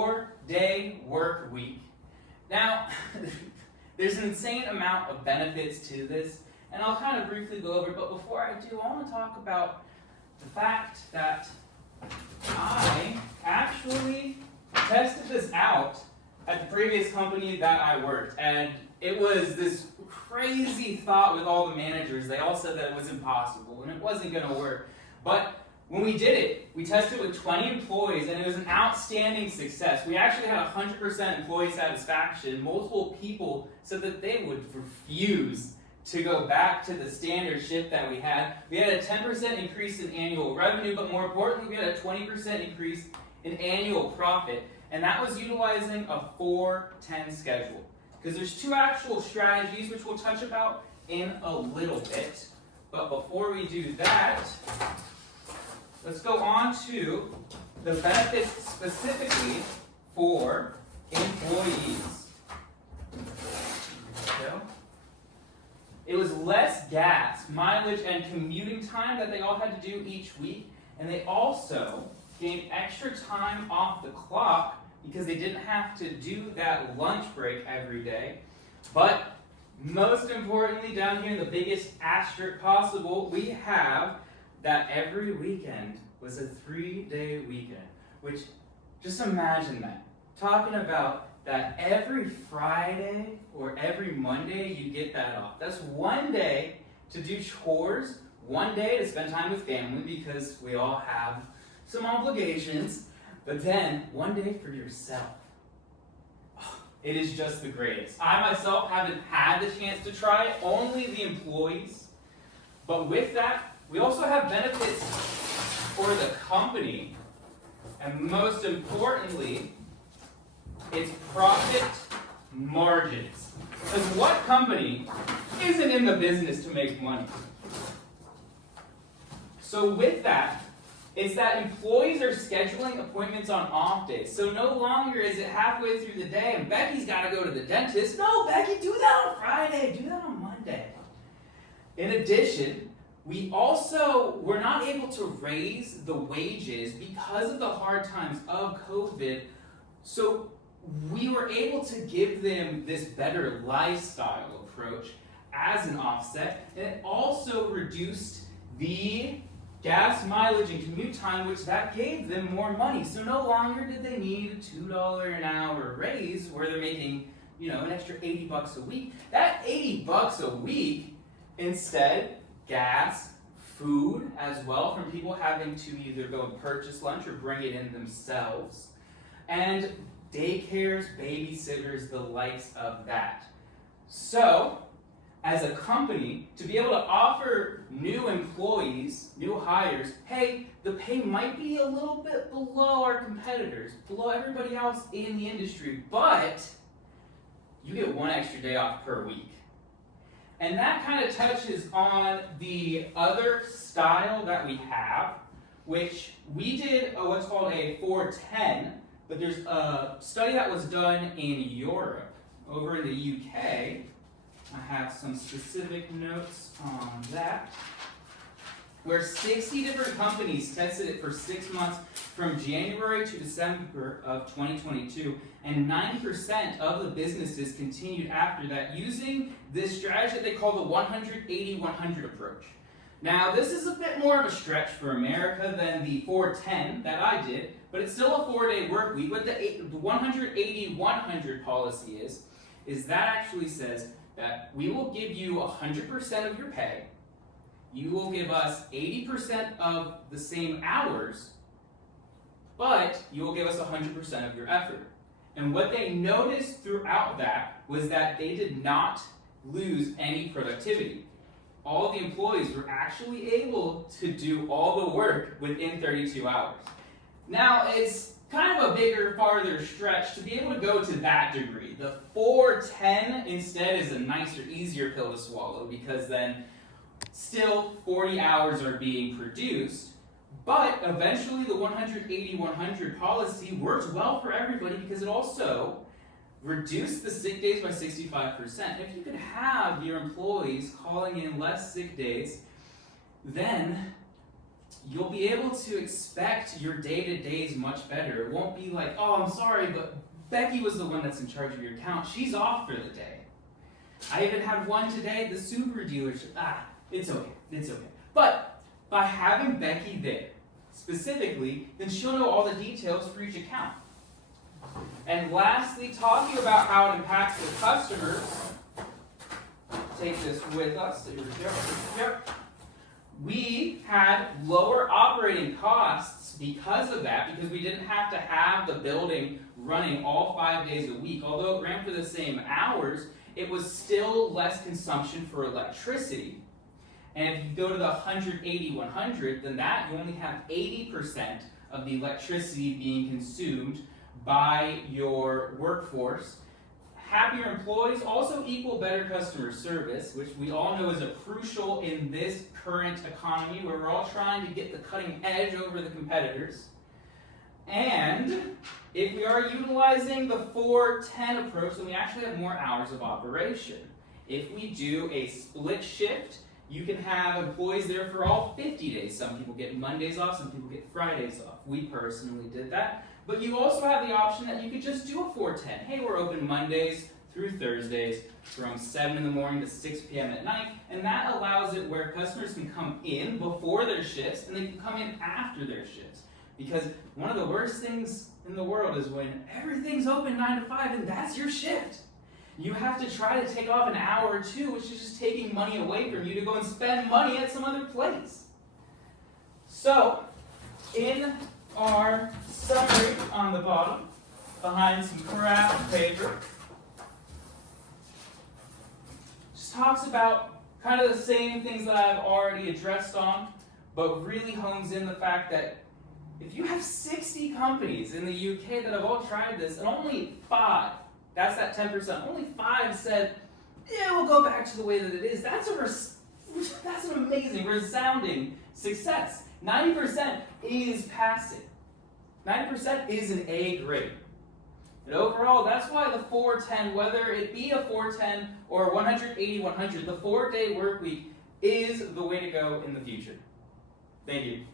4-day work week. Now, there's an insane amount of benefits to this, and I'll kind of briefly go over it, but before I do, I want to talk about the fact that I actually tested this out at the previous company that I worked, and it was this crazy thought with all the managers. They all said that it was impossible, and it wasn't going to work. But when we did it, we tested with 20 employees, and it was an outstanding success. We actually had 100% employee satisfaction. Multiple people said that they would refuse to go back to the standard shift that we had. We had a 10% increase in annual revenue, but more importantly, we had a 20% increase in annual profit, and that was utilizing a 4-10 schedule. Because there's two actual strategies, which we'll touch about in a little bit. But before we do that, let's go on to the benefits specifically for employees. So, it was less gas, mileage, and commuting time that they all had to do each week, and they also gained extra time off the clock because they didn't have to do that lunch break every day. But most importantly, down here in the biggest asterisk possible, we have that every weekend was a 3-day weekend, which, just imagine that. Talking about that every Friday or every Monday you get that off. That's one day to do chores, one day to spend time with family because we all have some obligations, but then one day for yourself. It is just the greatest. I myself haven't had the chance to try it, only the employees. But with that, we also have benefits for the company, and most importantly, it's profit margins. Because what company isn't in the business to make money? So with that, it's that employees are scheduling appointments on off days. So no longer is it halfway through the day and Becky's got to go to the dentist. No, Becky, do that on Friday. Do that on Monday. In addition, we also were not able to raise the wages because of the hard times of COVID. So we were able to give them this better lifestyle approach as an offset. And it also reduced the gas mileage and commute time, which that gave them more money. So no longer did they need a $2 an hour raise where they're making, an extra $80 a week. That $80 a week, instead, gas, food as well, from people having to either go and purchase lunch or bring it in themselves, and daycares, babysitters, the likes of that. So, as a company, to be able to offer new employees, new hires, hey, the pay might be a little bit below our competitors, below everybody else in the industry, but you get one extra day off per week. And that kind of touches on the other style that we have, which we did what's called a 4-10, but there's a study that was done in Europe, over in the UK. I have some specific notes on that, where 60 different companies tested it for 6 months from January to December of 2022, and 90% of the businesses continued after that using this strategy that they call the 100-80-100 approach. Now, this is a bit more of a stretch for America than the 4-10 that I did, but it's still a 4-day work week. What the 100-80-100 policy is that actually says that we will give you 100% of your pay, you will give us 80% of the same hours, but you will give us 100% of your effort. And what they noticed throughout that was that they did not lose any productivity. All the employees were actually able to do all the work within 32 hours. Now, it's kind of a bigger, farther stretch to be able to go to that degree. The 4-10 instead is a nicer, easier pill to swallow because then still 40 hours are being produced, but eventually the 100-80-100 policy works well for everybody because it also reduced the sick days by 65%. If you could have your employees calling in less sick days, then you'll be able to expect your day-to-days much better. It won't be like, oh, I'm sorry, but Becky was the one that's in charge of your account. She's off for the day. I even had one today at the Subaru dealership. It's okay. But by having Becky there, specifically, then she'll know all the details for each account. And lastly, talking about how it impacts the customers, take this with us. We had lower operating costs because of that, because we didn't have to have the building running all 5 days a week. Although it ran for the same hours, it was still less consumption for electricity. And if you go to the 180-100, then that you only have 80% of the electricity being consumed by your workforce. Happier employees also equal better customer service, which we all know is a crucial in this current economy where we're all trying to get the cutting edge over the competitors. And if we are utilizing the 4-10 approach, then we actually have more hours of operation. If we do a split shift, you can have employees there for all 50 days. Some people get Mondays off, some people get Fridays off. We personally did that. But you also have the option that you could just do a 4-10. Hey, we're open Mondays through Thursdays from 7 in the morning to 6 p.m. at night. And that allows it where customers can come in before their shifts and they can come in after their shifts. Because one of the worst things in the world is when everything's open 9 to 5 and that's your shift. You have to try to take off an hour or two, which is just taking money away from you to go and spend money at some other place. So, in our summary on the bottom, behind some craft paper, just talks about kind of the same things that I've already addressed on, but really hones in the fact that if you have 60 companies in the UK that have all tried this, and only 5, that's that 10%, only 5 said, yeah, we'll go back to the way that it is, that's an amazing, resounding success. 90% is passing. 90% is an A grade. And overall, that's why the 4-10, whether it be a 4-10 or 180-100, the 4-day work week is the way to go in the future. Thank you.